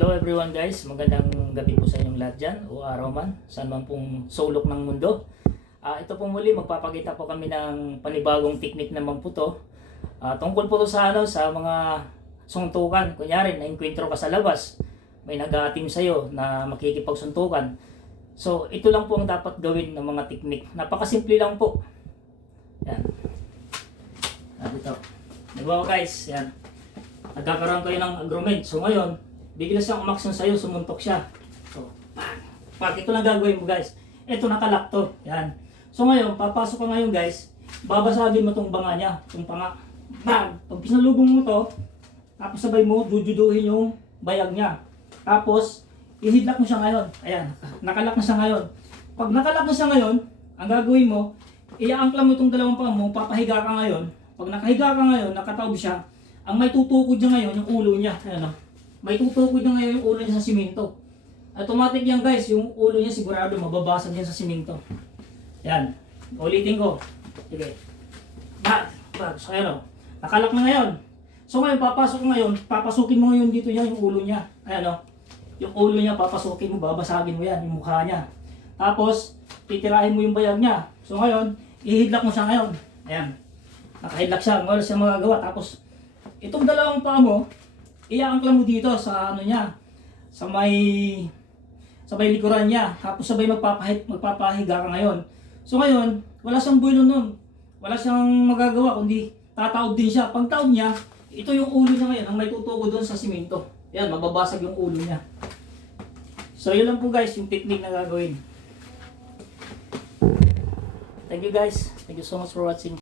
Hello everyone guys, magandang gabi po sa inyong lahat dyan o araw man, saan man pong sulok ng mundo. Ito po muli, magpapakita po kami ng panibagong teknik naman po to. Tungkol po to sa, sa mga suntukan. Kunyari, na-enkwentro ka sa labas, may nag-aatim sa'yo na makikipagsuntukan. So ito lang po ang dapat gawin ng mga teknik. Napakasimple lang po. Yan. Dito. Nagawa guys, yan. Nagkakaroon kayo ng agreement. So ngayon, bigla siyang umaksyon sa'yo, sumuntok siya. So, pag ito lang gagawin mo guys. Ito nakalak to. Yan. So ngayon, papasok ka ngayon guys, babasagin mo tong banga niya. Itong panga. Bang! Pag pinalubong mo to, tapos sabay mo, dududuhin yung bayag niya. Tapos, ihidlak mo siya ngayon. Ayan, nakalak na siya ngayon. Pag nakalak na siya ngayon, ang gagawin mo, iaangkla mo itong dalawang panga mo, papahiga ka ngayon. Pag nakahiga ka ngayon, nakataob siya, ang may tutukod niya ngayon, yung ulo niya. Ayan o. May tutukod niya ngayon yung ulo niya sa simento. Automatic yan guys, yung ulo niya sigurado mababasag yan sa simento. Yan. Ulitin ko. Sige. So ayan o. Nakalak na ngayon. So ngayon, papasok ngayon, papasukin mo ngayon dito niya yung ulo niya. Ayan o. Yung ulo niya, papasukin mo, babasagin mo yan, yung mukha niya. Tapos, titirahin mo yung bayag niya. So ngayon, ihidlak mo siya ngayon. Ayan. Nakahidlak siya, wala siya magagawa. Tapos, itong dalawang paa mo, iaangkla mo dito sa ano niya, sa may likuran niya. Tapos sabay magpapahiga ka ngayon. So ngayon, wala siyang buwelo nun. Wala siyang magagawa kundi tataob din siya. Pag taob niya, ito yung ulo niya ngayon, ang may tutuko doon sa simento. Yan, mababasag yung ulo niya. So yun lang po guys, yung technique na gagawin. Thank you guys. Thank you so much for watching.